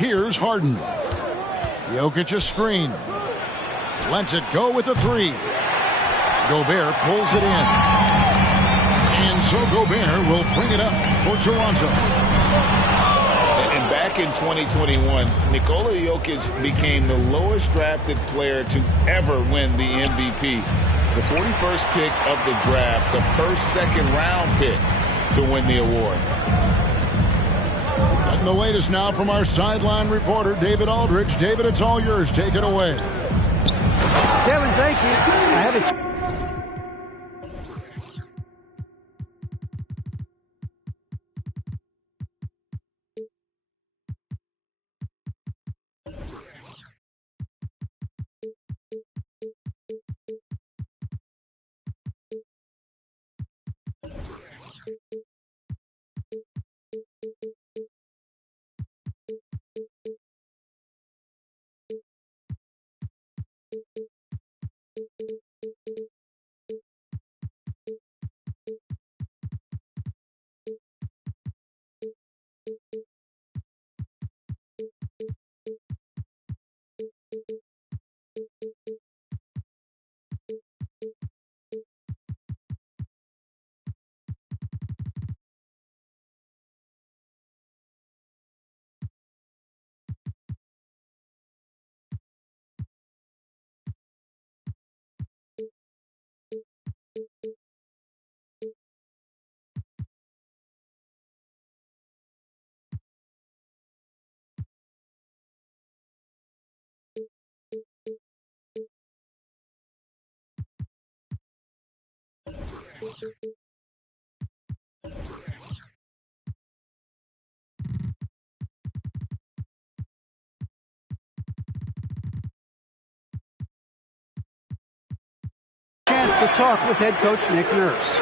Here's Harden. Jokic a screen. Lets it go with the three. Gobert pulls it in. And so Gobert will bring it up for Toronto. And back in 2021, Nikola Jokic became the lowest drafted player to ever win the MVP. The 41st pick of the draft, the first second-round pick to win the award. And the latest now from our sideline reporter, David Aldridge. David, it's all yours. Take it away. Kevin, thank you. I had a chance to talk with head coach Nick Nurse.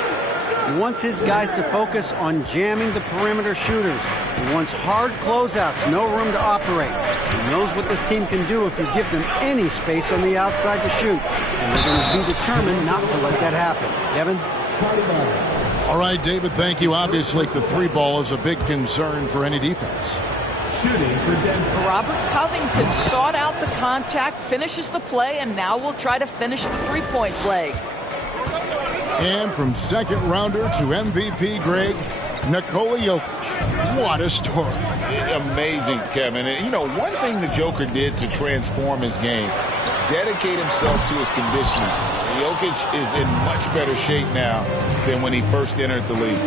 He wants his guys to focus on jamming the perimeter shooters. He wants hard closeouts, no room to operate. He knows what this team can do if you give them any space on the outside to shoot. And they're going to be determined not to let that happen. Kevin? All right, David, thank you. Obviously, the three ball is a big concern for any defense. Robert Covington sought out the contact, finishes the play, and now we'll try to finish the three-point play. And from second rounder to MVP, Greg, Nikola Jokic. What a story. Amazing, Kevin. And, you know, one thing the Joker did to transform his game, dedicate himself to his conditioning. Jokic is in much better shape now than when he first entered the league.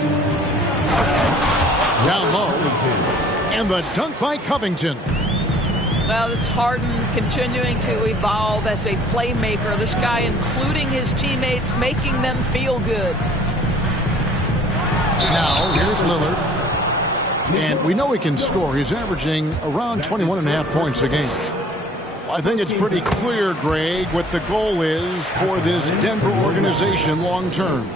Down low. And the dunk by Covington. Well, it's Harden continuing to evolve as a playmaker. This guy, including his teammates, making them feel good. Now, here's Lillard. And we know he can score. He's averaging around 21.5 points a game. I think it's pretty clear, Greg, what the goal is for this Denver organization long term.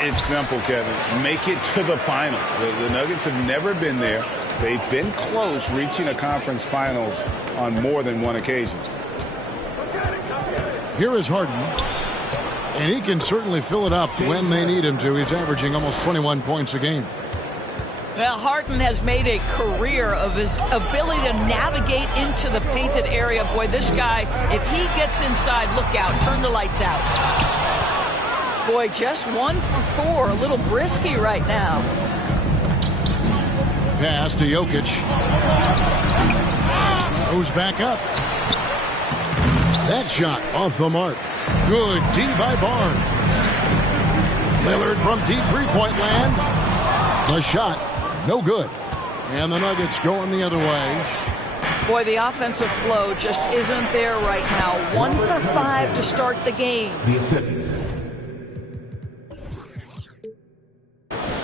It's simple, Kevin. Make it to the final. The Nuggets have never been there. They've been close reaching a conference finals on more than one occasion. Here is Harden. And he can certainly fill it up when they need him to. He's averaging almost 21 points a game. Well, Harden has made a career of his ability to navigate into the painted area. Boy, this guy, if he gets inside, look out, turn the lights out. Boy, just 1 for 4, a little brisky right now. Pass to Jokic. Goes back up. That shot off the mark. Good D by Barnes. Lillard from deep three-point land. The shot, no good. And the Nuggets going the other way. Boy, the offensive flow just isn't there right now. 1 for 5 to start the game.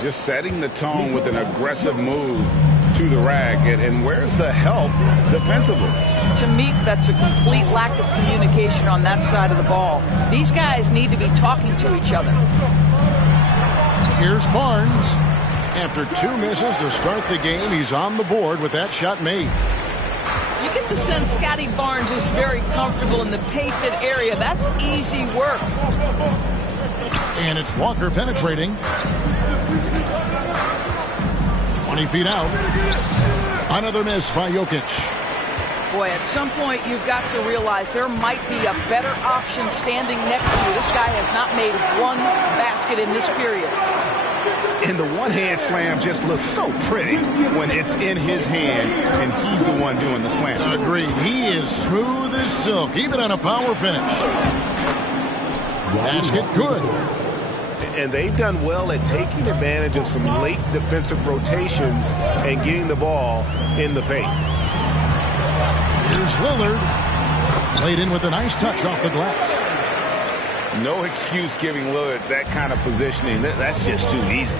Just setting the tone with an aggressive move to the rack. And where's the help defensively? To me, that's a complete lack of communication on that side of the ball. These guys need to be talking to each other. Here's Barnes. After 2 misses to start the game, he's on the board with that shot made. You get the sense Scotty Barnes is very comfortable in the painted area. That's easy work. And it's Walker penetrating. 20 feet out. Another miss by Jokic. Boy, at some point you've got to realize there might be a better option standing next to you. This guy has not made one basket in this period. And the one-hand slam just looks so pretty when it's in his hand and he's the one doing the slam. Agreed. He is smooth as silk, even on a power finish. Basket good. And they've done well at taking advantage of some late defensive rotations and getting the ball in the paint. Here's Lillard. Played in with a nice touch off the glass. No excuse giving Lillard that kind of positioning. That's just too easy.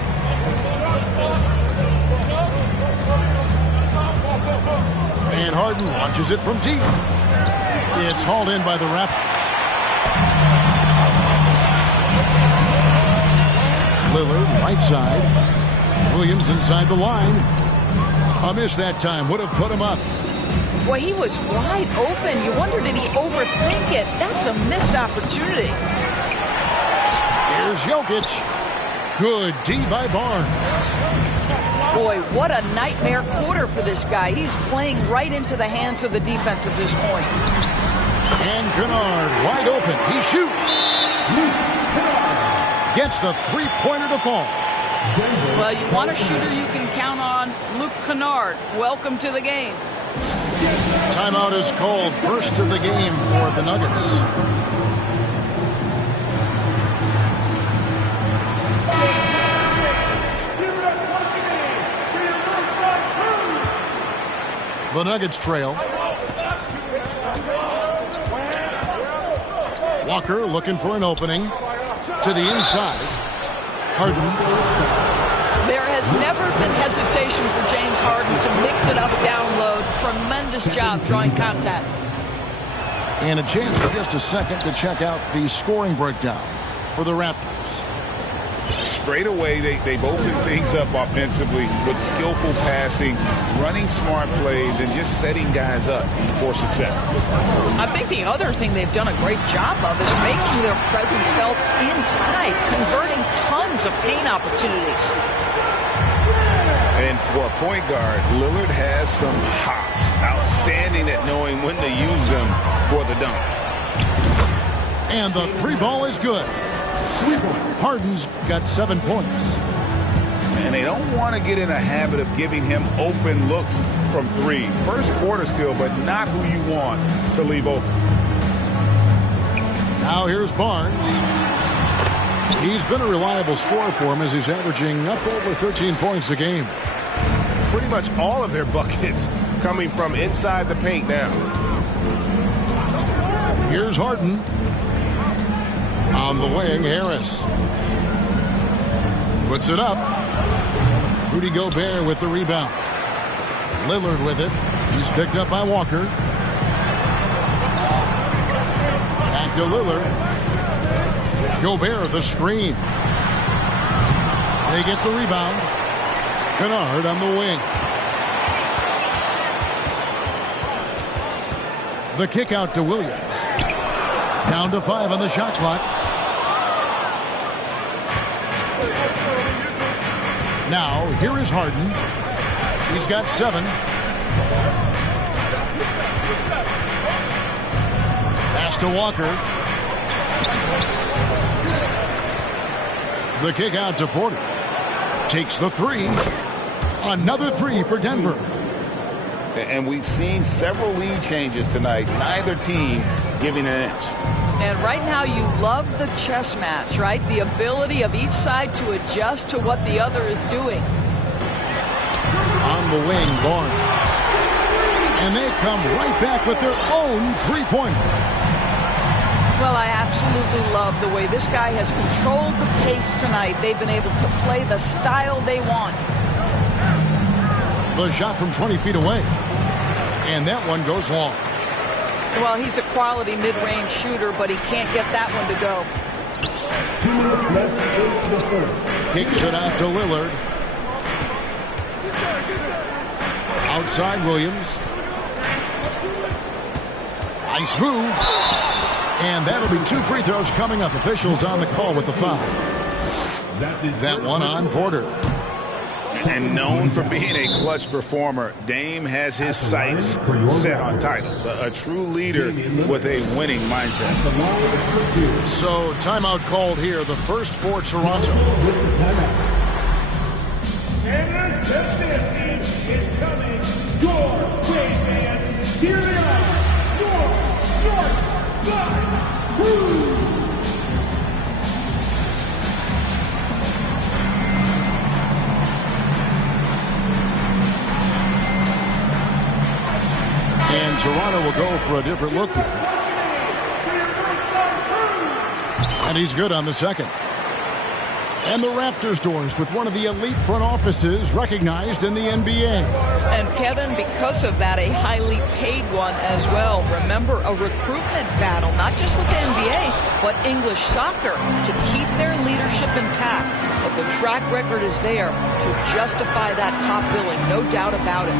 And Harden launches it from deep. It's hauled in by the Raptors. Lillard, right side. Williams inside the line. A miss that time. Would have put him up. Boy, he was wide open. You wonder, did he overthink it? That's a missed opportunity. Here's Jokic. Good D by Barnes. Boy, what a nightmare quarter for this guy. He's playing right into the hands of the defense at this point. And Kennard wide open. He shoots. Gets the three-pointer to fall. Well, you want a shooter you can count on. Luke Kennard, welcome to the game. Timeout is called. First of the game for the Nuggets. The Nuggets trail. Walker looking for an opening. To the inside. Harden. There has never been hesitation for James Harden to mix it up down low. Tremendous job drawing contact. And a chance for just a second to check out the scoring breakdown for the Raptors. Straight away, they've opened things up offensively with skillful passing, running smart plays, and just setting guys up for success. I think the other thing they've done a great job of is making their presence felt inside, converting tons of paint opportunities. And for a point guard, Lillard has some hops. Outstanding at knowing when to use them for the dunk. And the three ball is good. Harden's got 7 points. And they don't want to get in a habit of giving him open looks from three. First quarter still, but not who you want to leave open. Now here's Barnes. He's been a reliable scorer for him as he's averaging up over 13 points a game. Pretty much all of their buckets coming from inside the paint now. Here's Harden. On the wing, Harris. Puts it up. Rudy Gobert with the rebound. Lillard with it. He's picked up by Walker. Back to Lillard. Gobert the screen. They get the rebound. Kennard on the wing. The kick out to Williams. Down to 5 on the shot clock. Now, here is Harden. He's got 7. Pass to Walker. The kick out to Porter. Takes the 3. Another 3 for Denver. And we've seen several lead changes tonight. Neither team giving an inch. And right now you love the chess match, right? The ability of each side to adjust to what the other is doing. On the wing, Barnes. And they come right back with their own three-pointer. Well, I absolutely love the way this guy has controlled the pace tonight. They've been able to play the style they want. The shot from 20 feet away. And that one goes long. Well, he's a quality mid-range shooter, but he can't get that one to go. 2 minutes left in the first. Kicks it out to Lillard. Outside Williams. Nice move. And that'll be 2 free throws coming up. Officials on the call with the foul. That one on Porter. And known for being a clutch performer, Dame has his sights set on titles. A true leader with a winning mindset. So timeout called here, the first for Toronto. And the 50 is coming your way, man. Here they are, North Side Crew. And Toronto will go for a different look here. And he's good on the second. And the Raptors doors with one of the elite front offices recognized in the NBA. And Kevin, because of that, a highly paid one as well. Remember, a recruitment battle, not just with the NBA, but English soccer to keep their leadership intact. But the track record is there to justify that top billing, no doubt about it.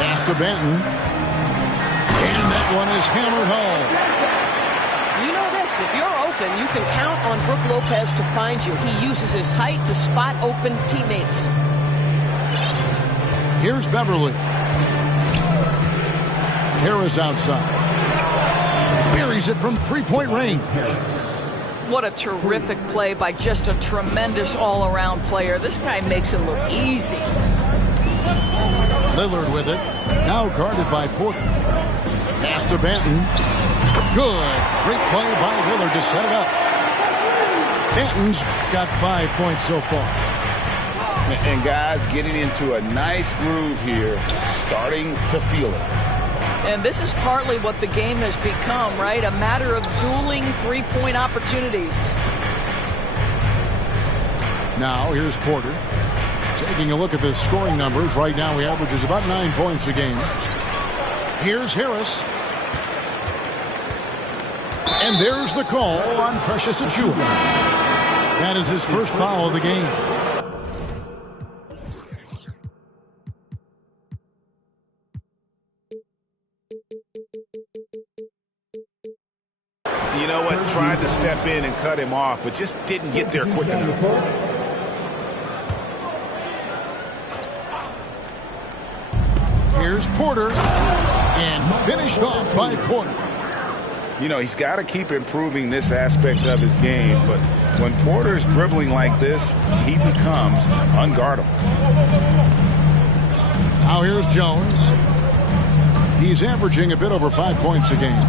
Pass to Benton. And that one is hammered home. You know this, if you're open, you can count on Brook Lopez to find you. He uses his height to spot open teammates. Here's Beverly. Harris outside. Buries it from three-point range. What a terrific play by just a tremendous all-around player. This guy makes it look easy. Lillard with it. Now guarded by Porter. Pass to Benton. Good. Great play by Lillard to set it up. Benton's got 5 points so far. And guys getting into a nice groove here, starting to feel it. And this is partly what the game has become, right? A matter of dueling three-point opportunities. Now here's Porter. Taking a look at the scoring numbers, right now he averages about 9 points a game. Here's Harris. And there's the call on Precious Achiuwa. That is his first foul of the game. You know what? Tried to step in and cut him off, but just didn't get there quick enough. Here's Porter, and finished off by Porter. You know, he's got to keep improving this aspect of his game, but when Porter's dribbling like this, he becomes unguardable. Now here's Jones. He's averaging a bit over 5 points a game.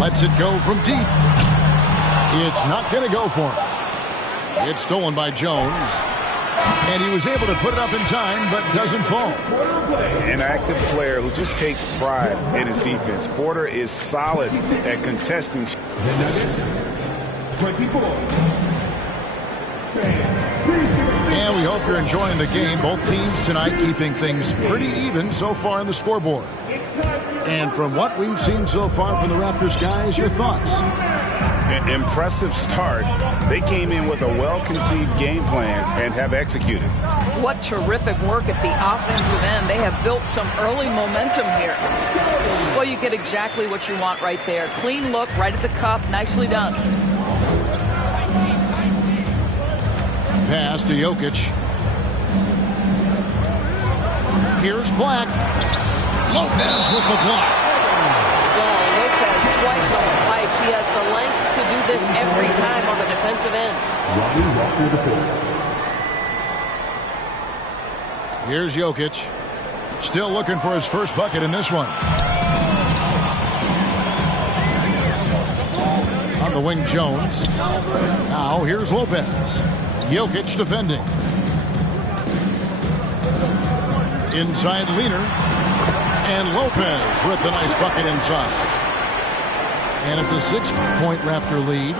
Lets it go from deep. It's not going to go for him. It's stolen by Jones. And he was able to put it up in time, but doesn't fall. An active player who just takes pride in his defense. Porter is solid at contesting. 24. And we hope you're enjoying the game. Both teams tonight keeping things pretty even so far on the scoreboard. And from what we've seen so far from the Raptors guys, your thoughts? Impressive start. They came in with a well-conceived game plan and have executed. What terrific work at the offensive end. They have built some early momentum here. Well, you get exactly what you want right there. Clean look, right at the cup. Nicely done. Pass to Jokic. Here's Black. Lopez with the block. Well, Lopez twice on the pipes. He has the length to do this every time on the defensive end. Here's Jokic. Still looking for his first bucket in this one. On the wing, Jones. Now here's Lopez. Jokic defending. Inside Leaner. And Lopez with the nice bucket inside. And it's a 6-point Raptor lead.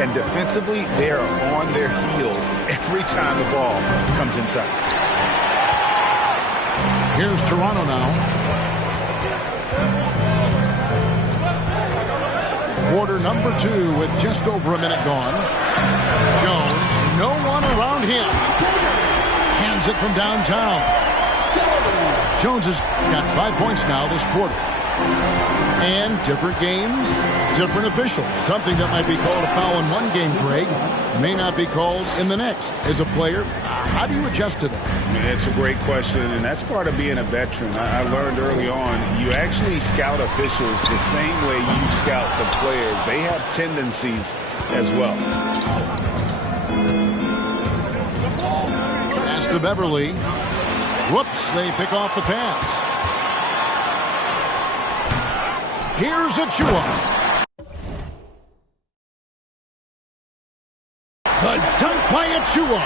And defensively, they are on their heels every time the ball comes inside. Here's Toronto now. Quarter number 2 with just over a minute gone. Jones, no one around him. Hands it from downtown. Jones has got 5 points now this quarter. And different games, different officials. Something that might be called a foul in one game, Greg, may not be called in the next. As a player, how do you adjust to that? It's a great question, and that's part of being a veteran. I learned early on, you actually scout officials the same way you scout the players. They have tendencies as well. Pass to Beverly. Whoops, they pick off the pass. Here's Achua. The dunk by Achua.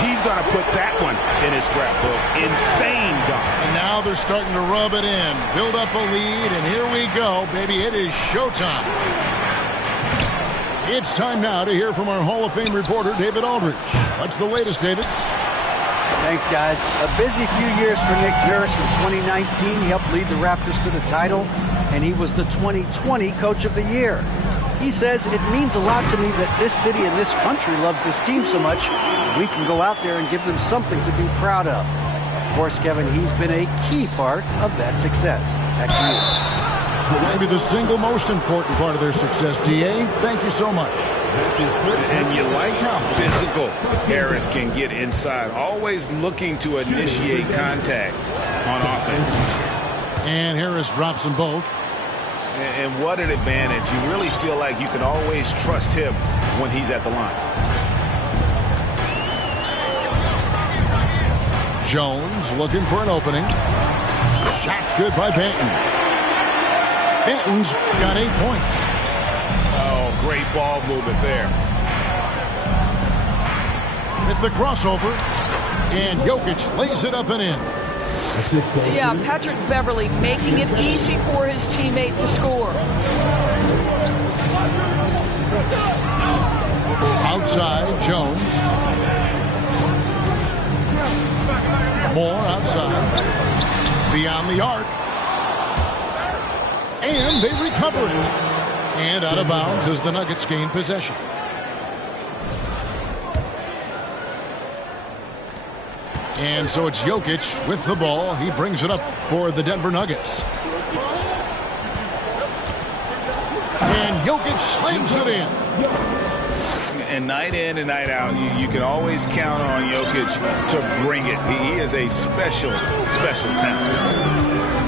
He's going to put that one in his scrapbook. Insane dunk. And now they're starting to rub it in. Build up a lead, and here we go, baby. It is showtime. It's time now to hear from our Hall of Fame reporter, David Aldridge. What's the latest, David? Thanks, guys. A busy few years for Nick Nurse. In 2019, he helped lead the Raptors to the title, and he was the 2020 Coach of the Year. He says, it means a lot to me that this city and this country loves this team so much. We can go out there and give them something to be proud of. Of course, Kevin, he's been a key part of that success. Back to you. Maybe the single most important part of their success, D.A. Thank you so much. And you like how physical Harris can get inside, always looking to initiate contact on offense. And Harris drops them both. And what an advantage. You really feel like you can always trust him when he's at the line. Jones looking for an opening. Shot's good by Banton. Banton's got 8 points. Oh, great ball movement there. With the crossover, and Jokic lays it up and in. Yeah, Patrick Beverly making it easy for his teammate to score. Outside, Jones. More outside. Beyond the arc. And they recover it. And out of bounds as the Nuggets gain possession. And so it's Jokic with the ball. He brings it up for the Denver Nuggets. And Jokic slams it in. And night in and night out, you can always count on Jokic to bring it. He is a special, special talent.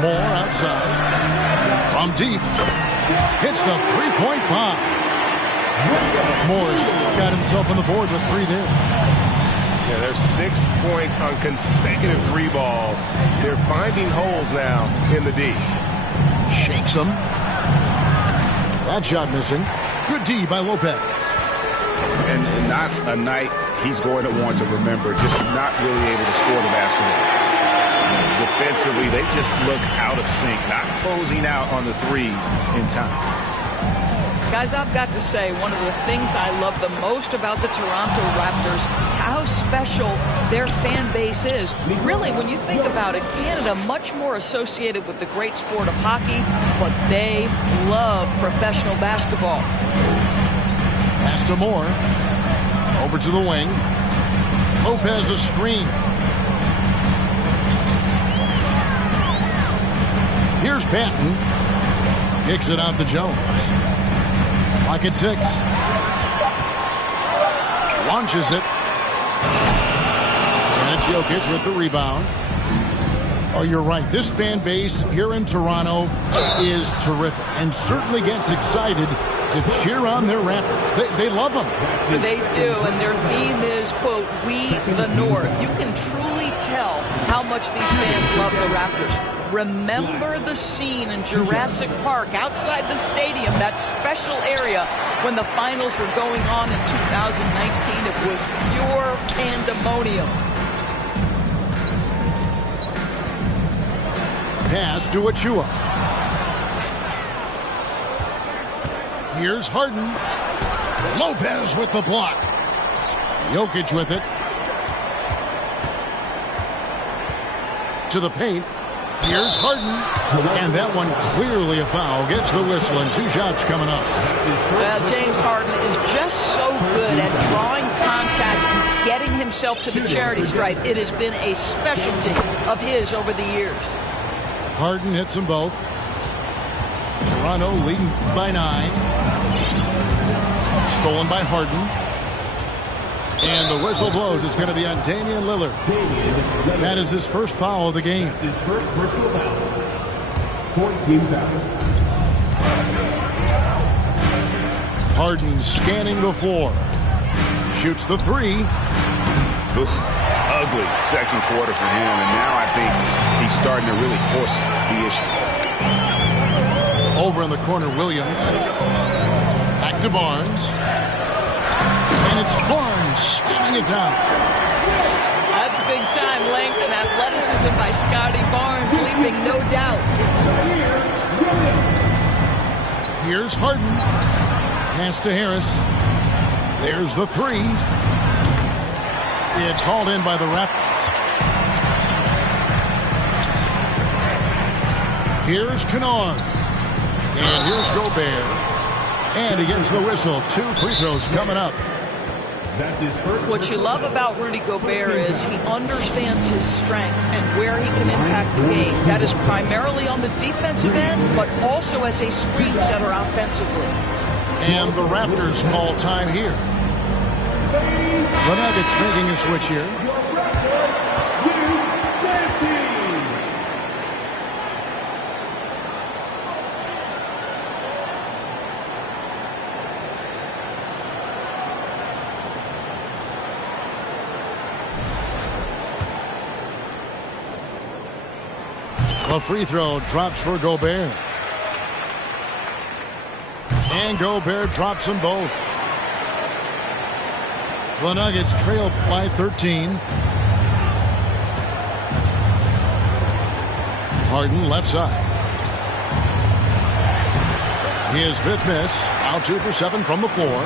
More outside. From deep. Hits the three-point bomb. Moore's got himself on the board with 3 there. Yeah, there's 6 points on consecutive 3 balls. They're finding holes now in the D. Shakes him. That shot missing. Good D by Lopez. And not a night he's going to want to remember, just not really able to score the basketball. Defensively, they just look out of sync, not closing out on the threes in time. Guys, I've got to say, one of the things I love the most about the Toronto Raptors, how special their fan base is. Really, when you think about it, Canada much more associated with the great sport of hockey, but they love professional basketball. Pass to Moore. Over to the wing. Lopez a screen. Here's Banton. Kicks it out to Jones. Clock at 6. Launches it. And that's Jokic with the rebound. Oh, you're right. This fan base here in Toronto is terrific and certainly gets excited to cheer on their Raptors. They love them. They do, and their theme is, quote, "We the North." You can truly tell how much these fans love the Raptors. Remember the scene in Jurassic Park outside the stadium, that special area when the finals were going on in 2019. It was pure pandemonium. Pass to Achua. Here's Harden. Lopez with the block. Jokic with it. To the paint. Here's Harden. And that one clearly a foul. Gets the whistle and 2 shots coming up. Well, James Harden is just so good at drawing contact and getting himself to the charity stripe. It has been a specialty of his over the years. Harden hits them both. Toronto leading by 9. Stolen by Harden. And the whistle blows. It's going to be on Damian Lillard. That is his first foul of the game. His first personal foul. 14 foul. Harden scanning the floor. Shoots the 3. Oof, ugly second quarter for him, and now I think he's starting to really force the issue. Over in the corner, Williams. Back to Barnes. And it's Barnes slamming it down. That's big time length and athleticism by Scotty Barnes, leaving no doubt. Here's Harden. Pass to Harris. There's the 3. It's hauled in by the Raptors. Here's Kennard. And here's Gobert. And he gets the whistle. 2 free throws coming up. That's his first. What you love about Rudy Gobert is he understands his strengths and where he can impact the game. That is primarily on the defensive end, but also as a screen setter offensively. And the Raptors call time here. The Nuggets making a switch here. A free throw drops for Gobert. And Gobert drops them both. The Nuggets trail by 13. Harden left side. His 5th miss. Out 2 for 7 from the floor.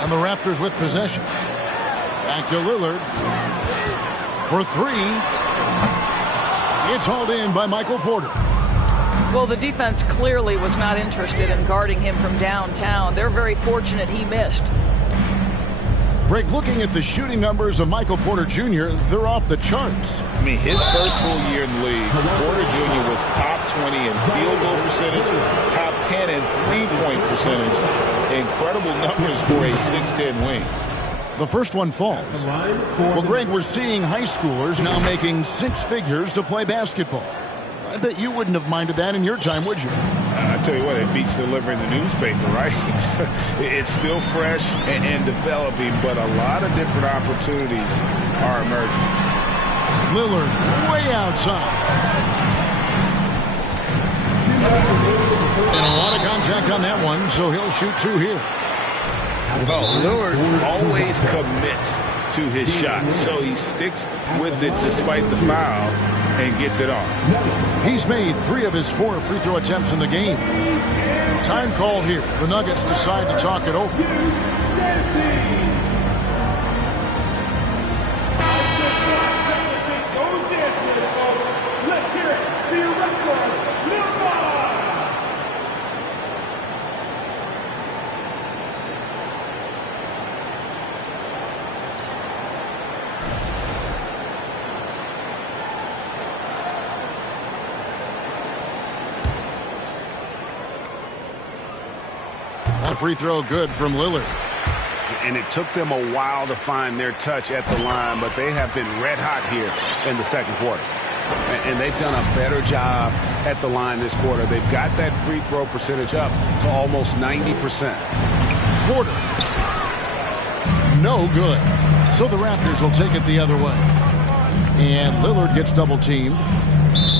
And the Raptors with possession. Back to Lillard. For 3. It's hauled in by Michael Porter. Well, the defense clearly was not interested in guarding him from downtown. They're very fortunate he missed. Greg, looking at the shooting numbers of Michael Porter Jr., they're off the charts. I mean, his first full year in the league, Porter Jr. was top 20 in field goal percentage, top 10 in three-point percentage. Incredible numbers for a 6'10 wing. The first one falls. Well, Greg, we're seeing high schoolers now making 6 figures to play basketball. I bet you wouldn't have minded that in your time, would you? I tell you what, it beats delivering the newspaper, right? It's still fresh and developing, but a lot of different opportunities are emerging. Lillard way outside. And a lot of contact on that one, so he'll shoot 2 here. Well, Lillard always commits to his shot, so he sticks with it despite the foul and gets it off. He's made 3 of his 4 free throw attempts in the game. Time called here. The Nuggets decide to talk it over. Let's hear it for your red guard, That free throw good from Lillard. And it took them a while to find their touch at the line, but they have been red hot here in the second quarter. And they've done a better job at the line this quarter. They've got that free throw percentage up to almost 90%. Porter. No good. So the Raptors will take it the other way. And Lillard gets double teamed.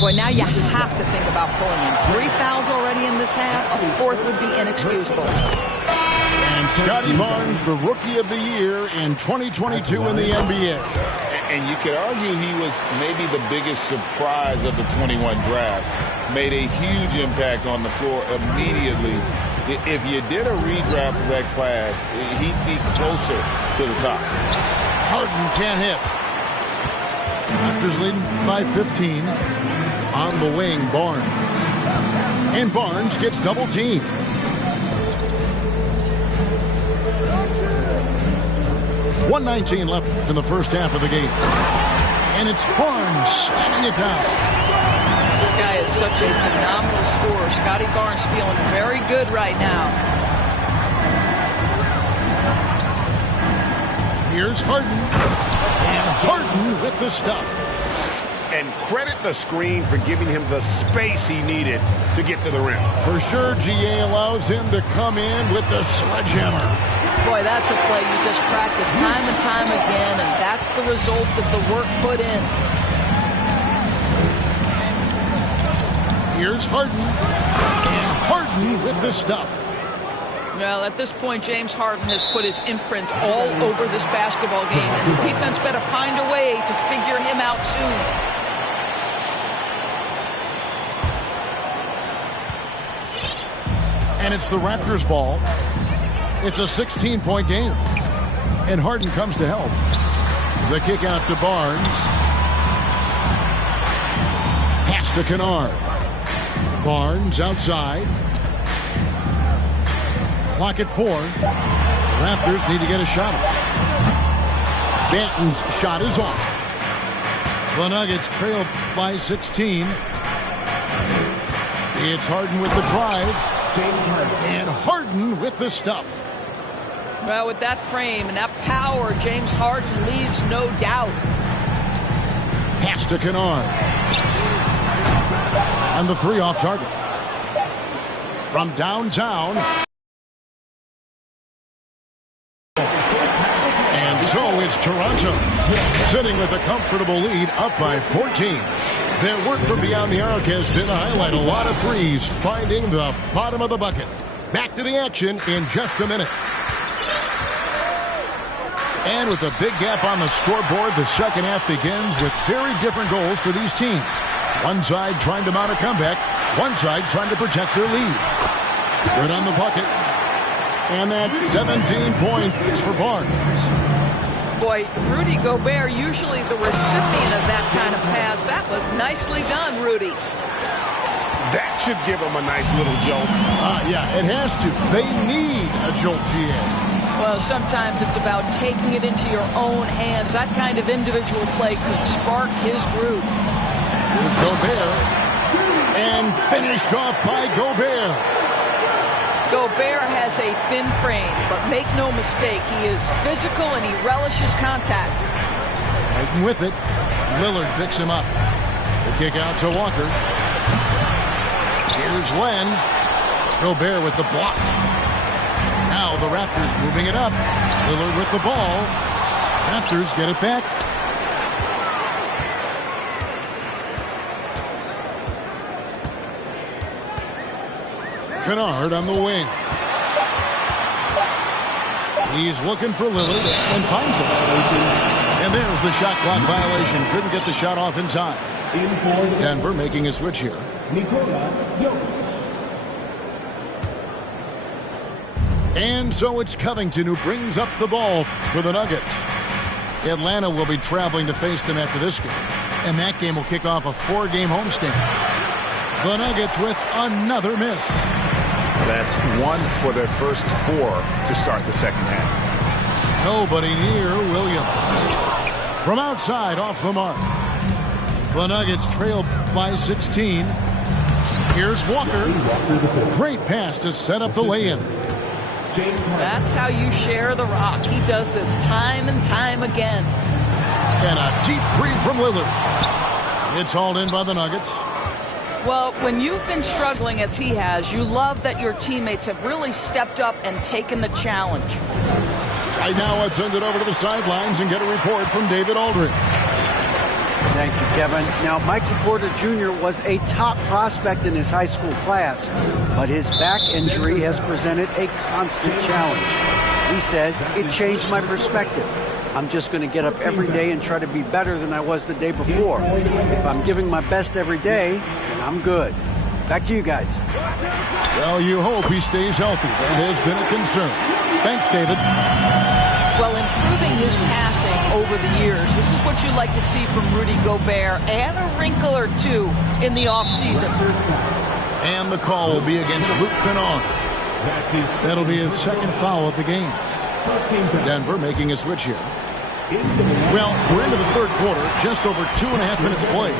Boy, now you have to think about pulling him. 3 fouls already in this half. A 4th would be inexcusable. And Scotty Barnes, the Rookie of the Year in 2022 in the NBA. And you could argue he was maybe the biggest surprise of the 21 draft. Made a huge impact on the floor immediately. If you did a redraft of that class, he'd be closer to the top. Harden can't hit. Raptors leading by 15. On the wing, Barnes. And Barnes gets double teamed. .119 left in the first half of the game. And it's Barnes slamming it down. guy is such a phenomenal scorer. Scotty Barnes feeling very good right now. Here's Harden. And Harden with the stuff. And credit the screen for giving him the space he needed to get to the rim. For sure, GA allows him to come in with the sledgehammer. Boy, that's a play you just practice time and time again, and that's the result of the work put in. Here's Harden. And Harden with the stuff. Well, at this point, James Harden has put his imprint all over this basketball game, and the defense better find a way to figure him out soon. And it's the Raptors ball. It's a 16-point game. And Harden comes to help. The kick out to Barnes. Pass to Kennard. Barnes outside. Clock at 4. Raptors need to get a shot off. Banton's shot is off. The Nuggets trail by 16. It's Harden with the drive. And Harden with the stuff. Well, with that frame and that power, James Harden leaves no doubt. Pass to Kennard. And the 3 off target. From downtown. And so it's Toronto sitting with a comfortable lead up by 14. Their work from beyond the arc has been to highlight a lot of threes, finding the bottom of the bucket. Back to the action in just a minute. And with a big gap on the scoreboard, the second half begins with very different goals for these teams. One side trying to mount a comeback, one side trying to protect their lead. Good on the bucket. And that's 17 points for Barnes. Boy, Rudy Gobert, usually the recipient of that kind of pass. That was nicely done, Rudy. That should give him a nice little jolt. Yeah, it has to. They need a jolt, GA. Well, sometimes it's about taking it into your own hands. That kind of individual play could spark his groove. Here's Gobert. And finished off by Gobert. Gobert has a thin frame, but make no mistake, he is physical and he relishes contact. Right with it. Lillard picks him up. The kick out to Walker. Here's Len. Gobert with the block. Now the Raptors moving it up. Lillard with the ball. Raptors get it back. Kennard on the wing. He's looking for Lillard and finds him. And there's the shot clock violation. Couldn't get the shot off in time. Denver making a switch here. And so it's Covington who brings up the ball for the Nuggets. Atlanta will be traveling to face them after this game. And that game will kick off a 4-game homestand. The Nuggets with another miss. That's 1 for their first 4 to start the second half. Nobody near Williams. From outside, off the mark. The Nuggets trail by 16. Here's Walker. Great pass to set up the lay-in. That's how you share the rock. He does this time and time again. And a deep 3 from Lillard. It's hauled in by the Nuggets. Well, when you've been struggling as he has, you love that your teammates have really stepped up and taken the challenge. Right now, let's send it over to the sidelines and get a report from David Aldridge. Thank you, Kevin. Now, Michael Porter Jr. was a top prospect in his high school class, but his back injury has presented a constant challenge. He says, it changed my perspective. I'm just going to get up every day and try to be better than I was the day before. If I'm giving my best every day, then I'm good. Back to you guys. Well, you hope he stays healthy. That has been a concern. Thanks, David. Well, improving his passing over the years, this is what you like to see from Rudy Gobert, and a wrinkle or two in the offseason. And the call will be against Luke Kennard. That'll be his second foul of the game. Denver making a switch here. Well, we're into the third quarter, just over 2.5 minutes played.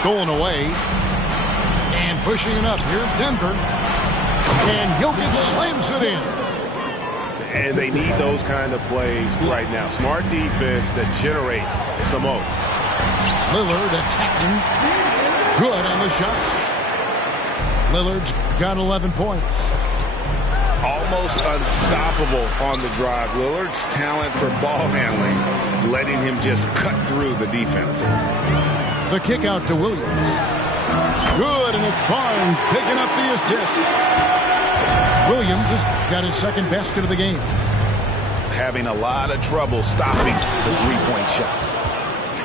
Stolen away. And pushing it up. Here's Denver. And Jokic slams it in. And they need those kind of plays right now. Smart defense that generates some hope. Lillard attacking. Good on the shot. Lillard's got 11 points. Almost unstoppable on the drive. Lillard's talent for ball handling, letting him just cut through the defense. The kick out to Williams. Good, and it's Barnes picking up the assist. Williams has got his second basket of the game. Having a lot of trouble stopping the three-point shot.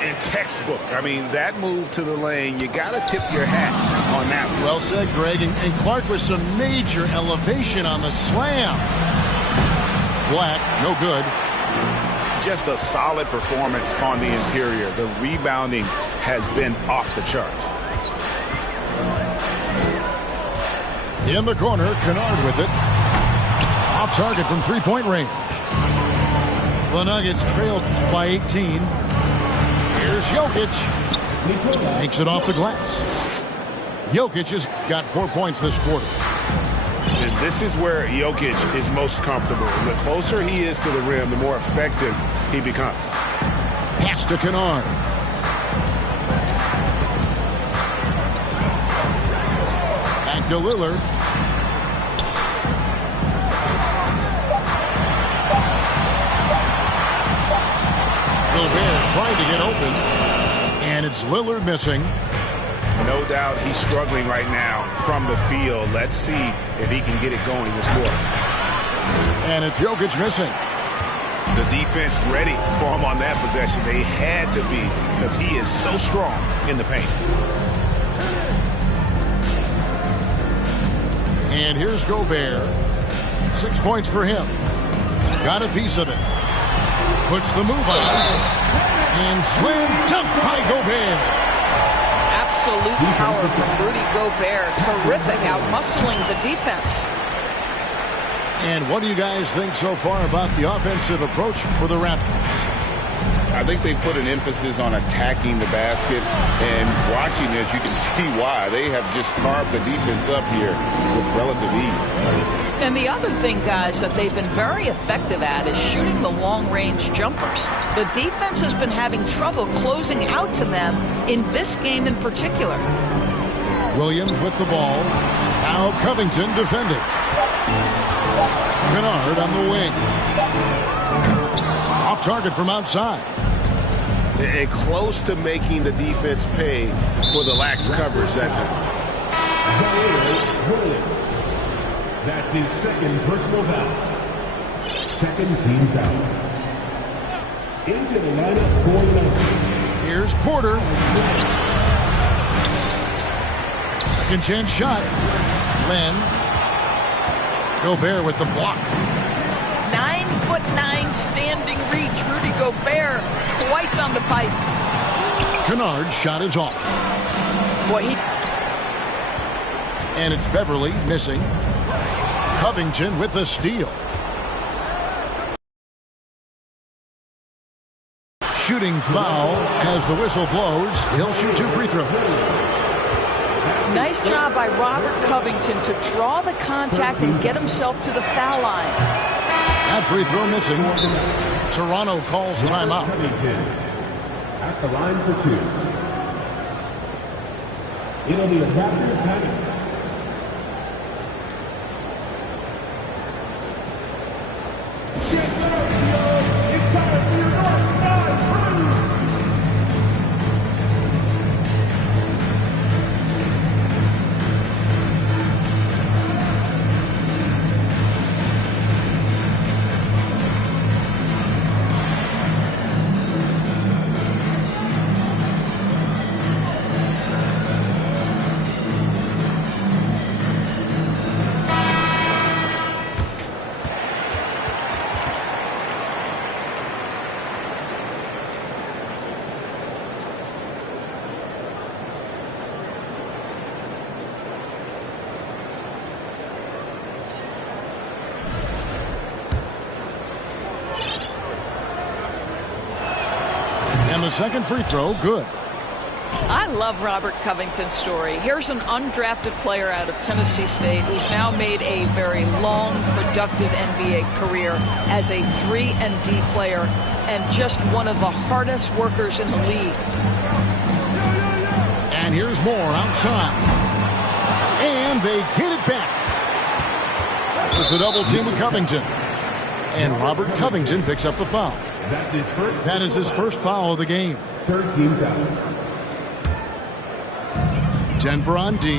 In textbook, I mean, that move to the lane, you got to tip your hat on that one. Well said, Greg. And Clark with some major elevation on the slam. Black, no good. Just a solid performance on the interior. The rebounding has been off the charts. In the corner, Kennard with it. Off target from three-point range. The Nuggets trailed by 18. Here's Jokic. Makes it off the glass. Jokic has got 4 points this quarter. And this is where Jokic is most comfortable. The closer he is to the rim, the more effective he becomes. Pass to Kennard. Back to Lillard. Gobert trying to get open. And it's Lillard missing. No doubt he's struggling right now from the field. Let's see if he can get it going this quarter. And it's Jokic missing. The defense ready for him on that possession. They had to be because he is so strong in the paint. And here's Gobert. 6 points for him. Got a piece of it. Puts the move on. And slam dunk by Gobert. Absolute power from Rudy Gobert. Terrific out-muscling the defense. And what do you guys think so far about the offensive approach for the Raptors? I think they put an emphasis on attacking the basket, and watching this, you can see why. They have just carved the defense up here with relative ease. And the other thing, guys, that they've been very effective at is shooting the long-range jumpers. The defense has been having trouble closing out to them in this game in particular. Williams with the ball. Now Covington defending. Kennard on the wing. Off target from outside. And close to making the defense pay for the lax coverage that time. That's his second personal foul. Second team foul. Into the lineup for the Nuggets. Here's Porter. Second chance shot. Len. Gobert with the block. 9'9" standing reach. Rudy Gobert twice on the pipes. Kennard's shot is off. Boy, And it's Beverly missing. Covington with the steal. Shooting foul as the whistle blows. He'll shoot 2 free throws. nice job by Robert Covington to draw the contact and get himself to the foul line. That free throw missing. Toronto calls timeout. At the line for 2. It'll be a Raptors timeout. And the second free throw, good. I love Robert Covington's story. Here's an undrafted player out of Tennessee State who's now made a very long, productive NBA career as a 3-and-D player and just one of the hardest workers in the league. And here's Moore outside. And they get it back. This is the double team with Covington. And Robert Covington picks up the foul. That is his first foul of the game. 13 foul. Denver on D.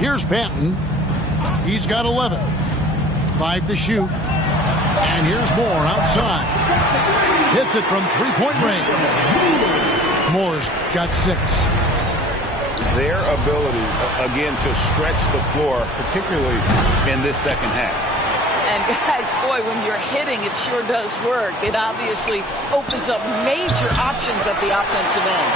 Here's Banton. He's got 11. 5 to shoot. And here's Moore outside. Hits it from three-point range. Moore's got 6. Their ability, again, to stretch the floor, particularly in this second half. And guys, boy, when you're hitting, it sure does work. It obviously opens up major options at the offensive end.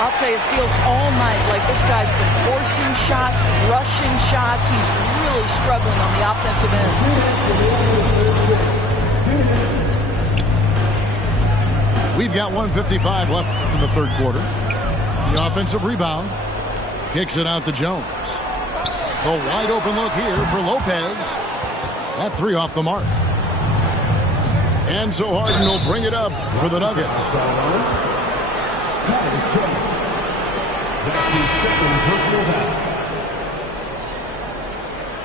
I'll tell you, it feels all night like this guy's been forcing shots, rushing shots. He's really struggling on the offensive end. We've got 1:55 left in the third quarter. The offensive rebound. Kicks it out to Jones. A wide open look here for Lopez. That 3 off the mark. And so Harden will bring it up for the Nuggets. That's his second personal foul.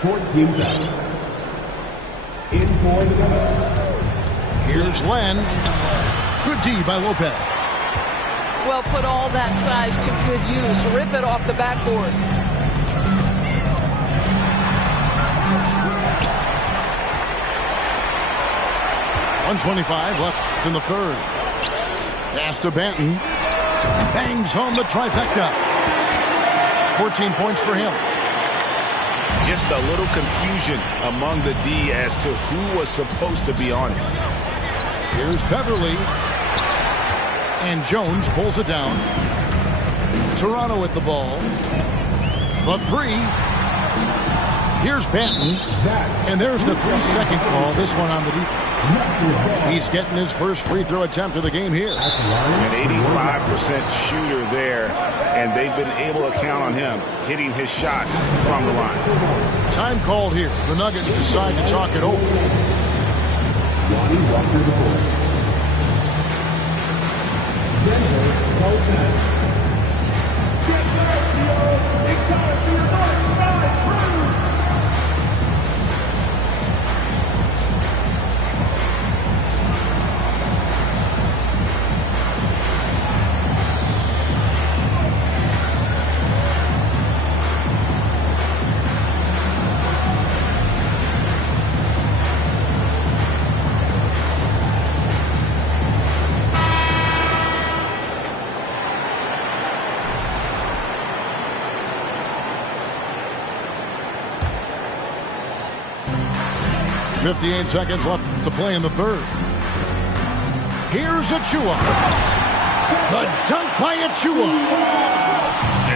14 fouls. In for the Nuggets. Here's Len. Good D by Lopez. Well, put all that size to good use. Rip it off the backboard. .125 left in the third. Pass to Banton. Bangs home the trifecta. 14 points for him. Just a little confusion among the D as to who was supposed to be on him. Here's Beverly. And Jones pulls it down. Toronto with the ball. The 3. Here's Banton. And there's the 3-second call. This one on the defense. He's getting his first free throw attempt of the game here. An 85% shooter there. And they've been able to count on him hitting his shots from the line. Time called here. The Nuggets decide to talk it over. Jonny walked to the board. Denver calls that. .58 seconds left to play in the third. Here's Achua. The dunk by Achua.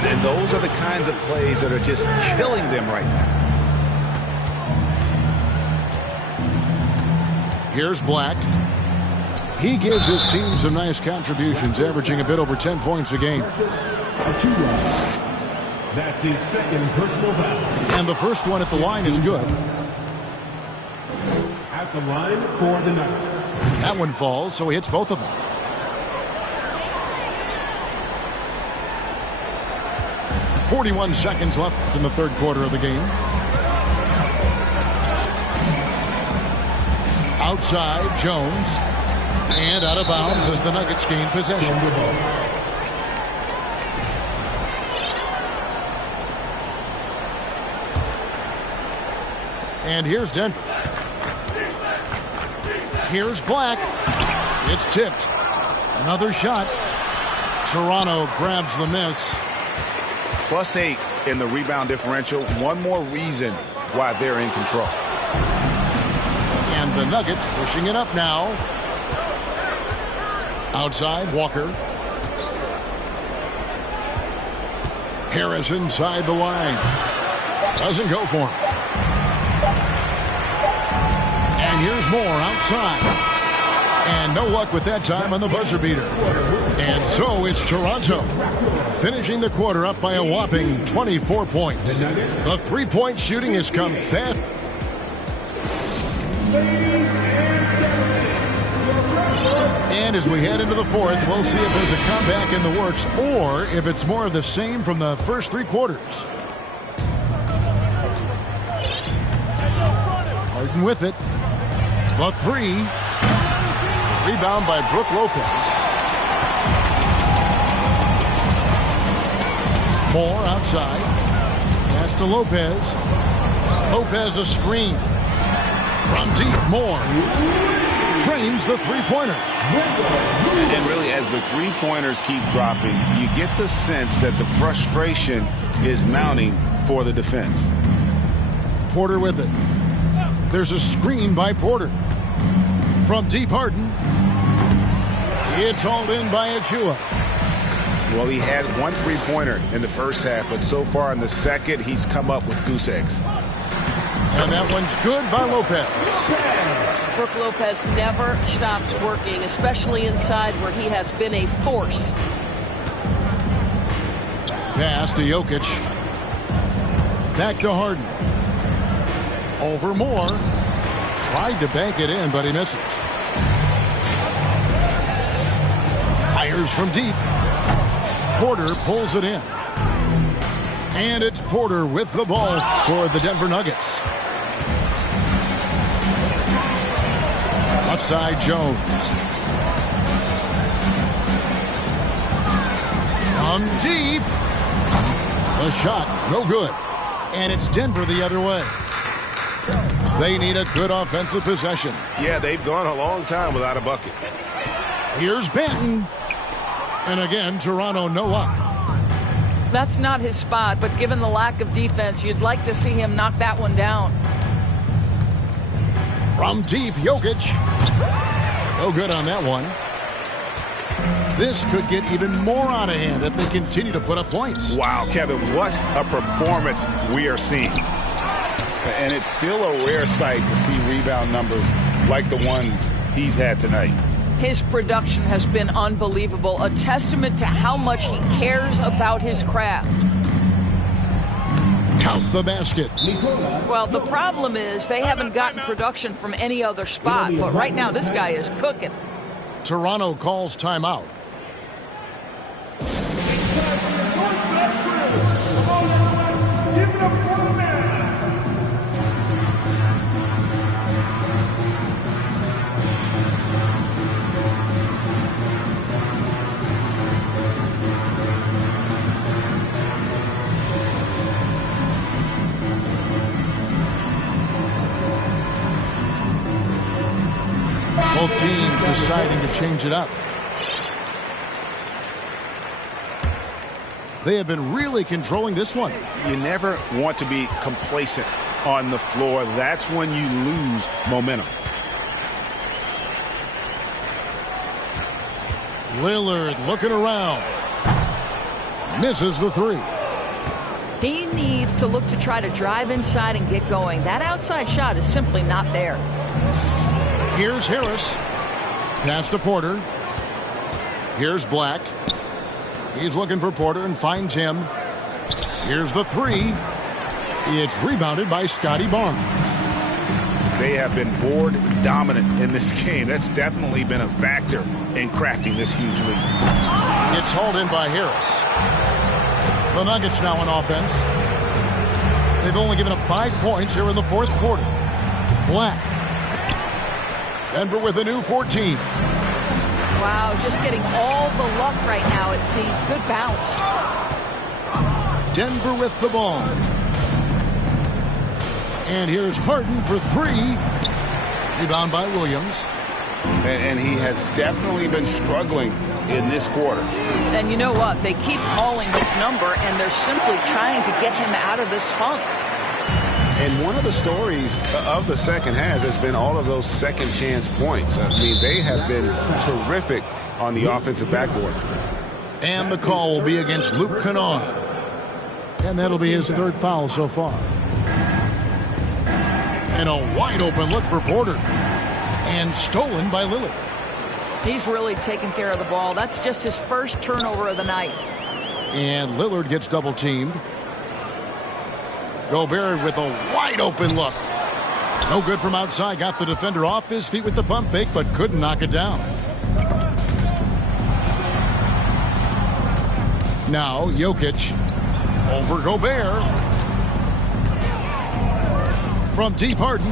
And those are the kinds of plays that are just killing them right now. Here's Black. He gives his team some nice contributions, averaging a bit over 10 points a game. That's his second personal foul. And the first one at the line is good. At the line for the Nuggets. That one falls, so he hits both of them. .41 seconds left in the third quarter of the game. Outside, Jones. And out of bounds as the Nuggets gain possession. And here's Denver. Here's Black. It's tipped. Another shot. Toronto grabs the miss. +8 in the rebound differential. One more reason why they're in control. And the Nuggets pushing it up now. Outside, Walker. Harris inside the line. Doesn't go for him. And here's Moore outside. And no luck with that time on the buzzer beater. And so it's Toronto finishing the quarter up by a whopping 24 points. The three-point shooting has come fast. And as we head into the fourth, we'll see if there's a comeback in the works or if it's more of the same from the first three quarters. Harden with it. The three. Rebound by Brook Lopez. Moore outside. Pass to Lopez. Lopez a screen. From deep, Moore drains the three-pointer. And really, as the three-pointers keep dropping, you get the sense that the frustration is mounting for the defense. Porter with it. There's a screen by Porter. From deep, Harden. It's hauled in by Achua. Well, he had one three-pointer in the first half, but so far in the second, he's come up with goose eggs. And that one's good by Lopez. Brook Lopez never stops working, especially inside where he has been a force. Pass to Jokic. Back to Harden. Over Moore. Tried to bank it in, but he misses. Fires from deep. Porter pulls it in. And it's Porter with the ball for the Denver Nuggets. Outside Jones. From deep. The shot, no good. And it's Denver the other way. They need a good offensive possession. Yeah, they've gone a long time without a bucket. Here's Benton. And again, Toronto no luck. That's not his spot, but given the lack of defense, you'd like to see him knock that one down. From deep, Jokic. No good on that one. This could get even more out of hand if they continue to put up points. Wow, Kevin, what a performance we are seeing. And it's still a rare sight to see rebound numbers like the ones he's had tonight. His production has been unbelievable, a testament to how much he cares about his craft. Count the basket. Well, the problem is they haven't gotten production from any other spot, but right now this guy is cooking. Toronto calls timeout. Both teams deciding to change it up. They have been really controlling this one. You never want to be complacent on the floor. That's when you lose momentum. Lillard looking around. Misses the three. He needs to look to try to drive inside and get going. That outside shot is simply not there. Here's Harris. Pass to Porter. Here's Black. He's looking for Porter and finds him. Here's the three. It's rebounded by Scotty Barnes. They have been board dominant in this game. That's definitely been a factor in crafting this huge lead. It's hauled in by Harris. The Nuggets now on offense. They've only given up 5 points here in the fourth quarter. Black. Denver with a new 14. Wow, just getting all the luck right now, it seems. Good bounce. Denver with the ball. And here's Harden for three. Rebound by Williams. And he has definitely been struggling in this quarter. And you know what? They keep calling his number, and they're simply trying to get him out of this funk. And one of the stories of the second half has been all of those second chance points. I mean, they have been terrific on the offensive backboard. And the call will be against Luke Kennard. And that'll be his third foul so far. And a wide open look for Porter. And stolen by Lillard. He's really taking care of the ball. That's just his first turnover of the night. And Lillard gets double teamed. Gobert with a wide open look. No good from outside. Got the defender off his feet with the pump fake, but couldn't knock it down. Now Jokic over Gobert. From deep, Harden.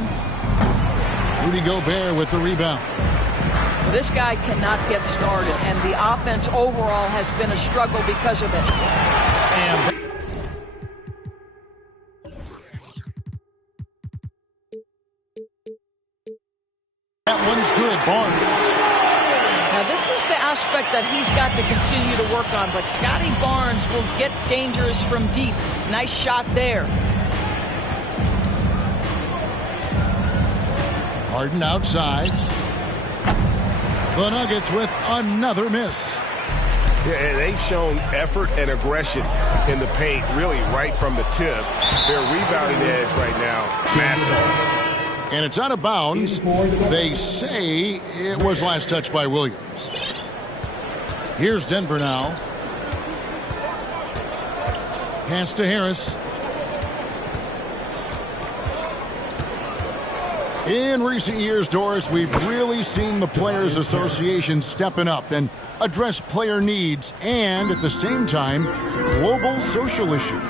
Rudy Gobert with the rebound. This guy cannot get started, and the offense overall has been a struggle because of it. And that one's good, Barnes. Now, this is the aspect that he's got to continue to work on, but Scotty Barnes will get dangerous from deep. Nice shot there. Harden outside. The Nuggets with another miss. Yeah, they've shown effort and aggression in the paint, really right from the tip. Their rebounding edge right now, massive. And it's out of bounds. They say it was last touched by Williams. Here's Denver now. Pass to Harris. In recent years, Doris, we've really seen the Players Association stepping up and address player needs and, at the same time, global social issues.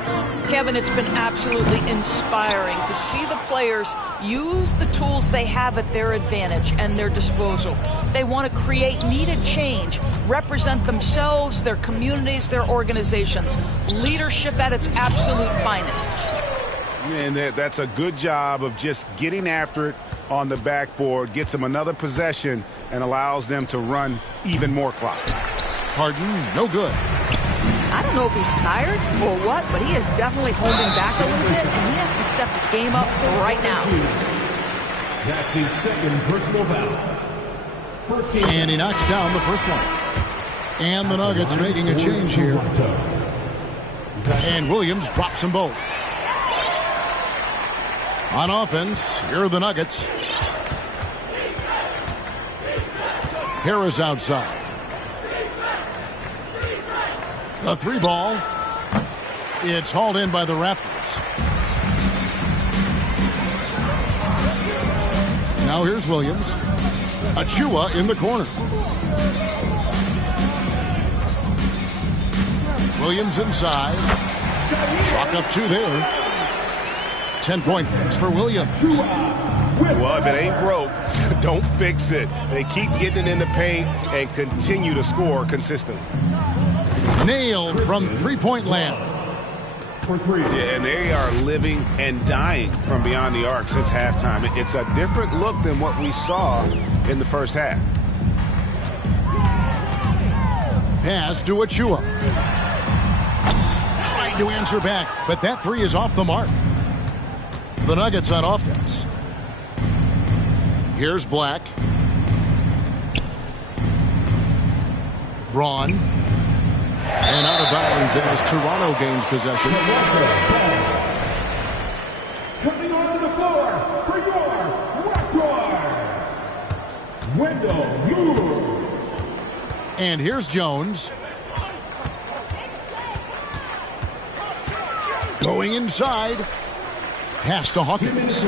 Kevin, it's been absolutely inspiring to see the players use the tools they have at their advantage and their disposal. They want to create needed change, represent themselves, their communities, their organizations. Leadership at its absolute finest. And that's a good job of just getting after it on the backboard, gets them another possession, and allows them to run even more clock. Harden, no good. I don't know if he's tired or what, but he is definitely holding back a little bit, and he has to step his game up right now. That's his second personal foul. And he knocks down the first one. And the Nuggets making a change here. And Williams drops them both. On offense, here are the Nuggets. Harris outside. The three ball. It's hauled in by the Raptors. Now here's Williams. Achua in the corner. Williams inside. Chalk up two there. 10-point for Williams. Well, if it ain't broke, don't fix it. They keep getting it in the paint and continue to score consistently. Nailed from three-point land. Yeah, and they are living and dying from beyond the arc since halftime. It's a different look than what we saw in the first half. Pass to Achua. Trying to answer back, but that three is off the mark. The Nuggets on offense. Here's Black. Braun. And out of bounds as Toronto gains possession. Coming onto the floor for your Raptors, Wendell Moore. And here's Jones. Going inside. Pass to Hawkins.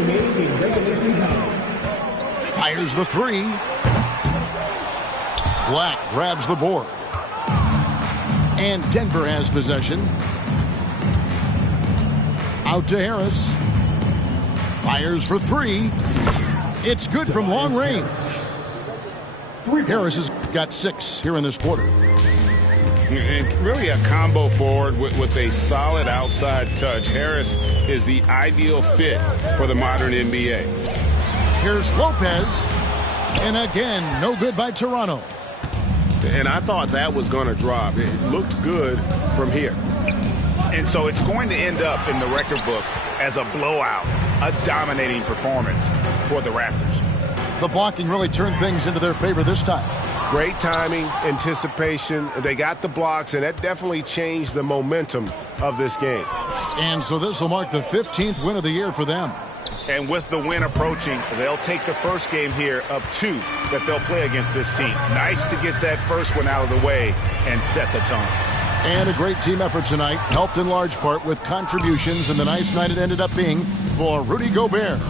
Fires the three. Black grabs the board. And Denver has possession. Out to Harris. Fires for three. It's good from long range. Harris has got 6 here in this quarter. And really a combo forward with a solid outside touch. Harris is the ideal fit for the modern NBA. Here's Lopez. And again, no good by Toronto. And I thought that was going to drop. It looked good from here. And so it's going to end up in the record books as a blowout, a dominating performance for the Raptors. The blocking really turned things into their favor this time. Great timing, anticipation. They got the blocks, and that definitely changed the momentum of this game. And so this will mark the 15th win of the year for them. And with the win approaching, they'll take the first game here of 2 that they'll play against this team. Nice to get that first one out of the way and set the tone. And a great team effort tonight, helped in large part with contributions, and the nice night it ended up being for Rudy Gobert.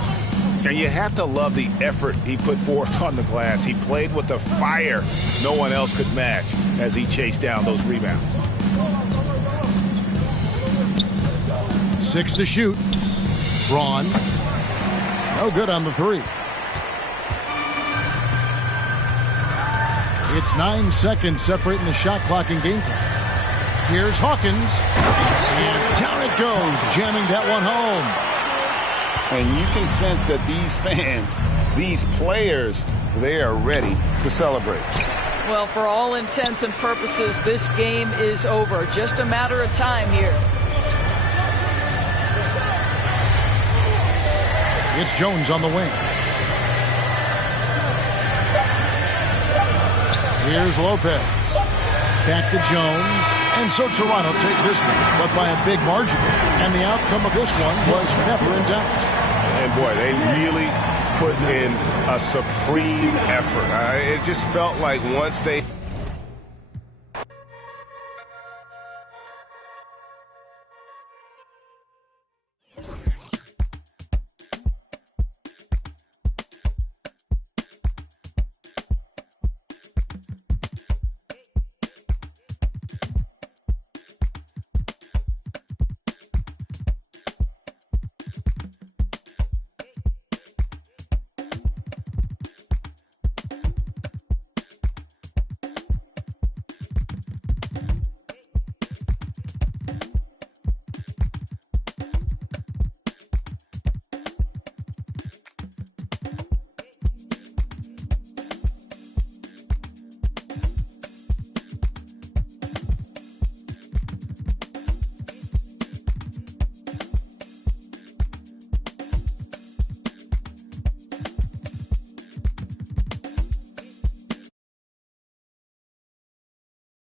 And you have to love the effort he put forth on the glass. He played with the fire no one else could match as he chased down those rebounds. 6 to shoot. Braun. No good on the 3. It's 9 seconds separating the shot clock and game clock. Here's Hawkins. And down it goes, jamming that one home. And you can sense that these fans, these players, they are ready to celebrate. Well, for all intents and purposes, this game is over. Just a matter of time here. It's Jones on the wing. Here's Lopez. Back to Jones. And so Toronto takes this one, but by a big margin. And the outcome of this one was never in doubt. And boy, they really put in a supreme effort. It just felt like once they